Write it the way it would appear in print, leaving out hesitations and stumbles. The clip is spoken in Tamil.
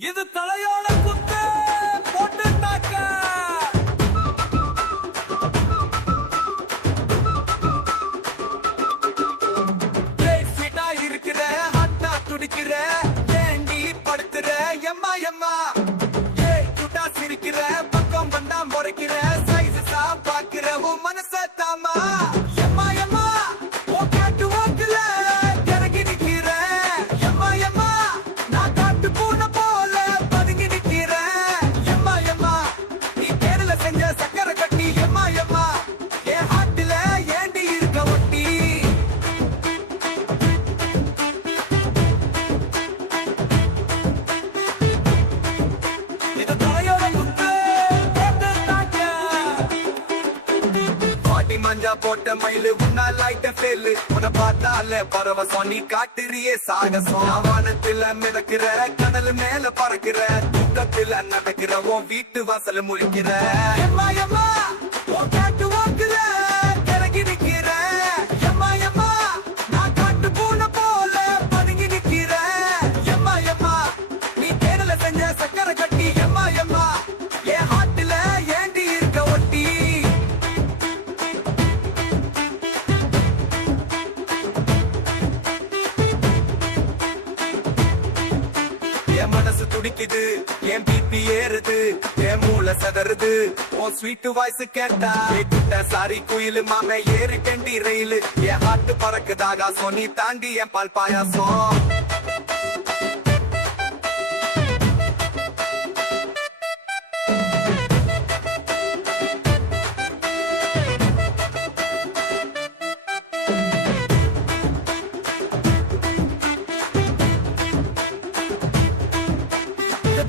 இது தலையோட குத்து போட்டு தாக்க ஸ்வீட்டா இருக்கிற ஹட்டா துடிக்கிற ஏண்டி படுத்துற எம்மா எம்மா குட்டா சிரிக்கிற பக்கம் வந்தா முறைக்கிற சைஸ் பாக்குற உன் மனச தாமா எம்மா எம்மா ஓ காட்டு வாக்குல இறங்கி நிக்கிற எம்மா எம்மா நான் காட்டு பூனை போல பதுங்கி நிக்கிற எம்மா எம்மா நீ பேரல செஞ்ச சக்கரை கட்டி எம்மா எம்மா என் ஹாட்டில ஏண்டி இருக்க ஒட்டி இது தலையோட குத்து போட்டு தாக்க பாட்டி மஞ்சா போட்ட மயிலு உன்னா லைட்ட ஃபேலு உன்னை பார்த்தால பரவசம் நீ காட்டுறியே சாகசம் வானத்துல மிதக்கிற கடல் மேல பறக்கிற தூக்கத்துல நடக்கிற உன் வீட்டு வாசல் முழிக்கிற எம்மா எம்மா உன் காட்டு வாக்குல இறங்கி நிக்கிற எம்மா எம்மா நான் காட்டு பூனை போல பதுங்கி நிக்கிற எம்மா எம்மா நீ தேனல செஞ்ச சக்கரை கட்டி எம்மா எம்மா என் ஹாட்டில ஏண்டி இருக்க ஒட்டி என் மனசு துடிக்குது என் பிபி ஏறுது என் மூளை சதறுது உன் ஸ்வீட் வாய்ஸ் கேட்டா கேட்ட சாரி குயிலு மாமே ஏறி டெண்டி ரயிலு என் ஹாட்டு பறக்குதாக சொன்னி தாண்டி என் பால் பாயாசம் இந்த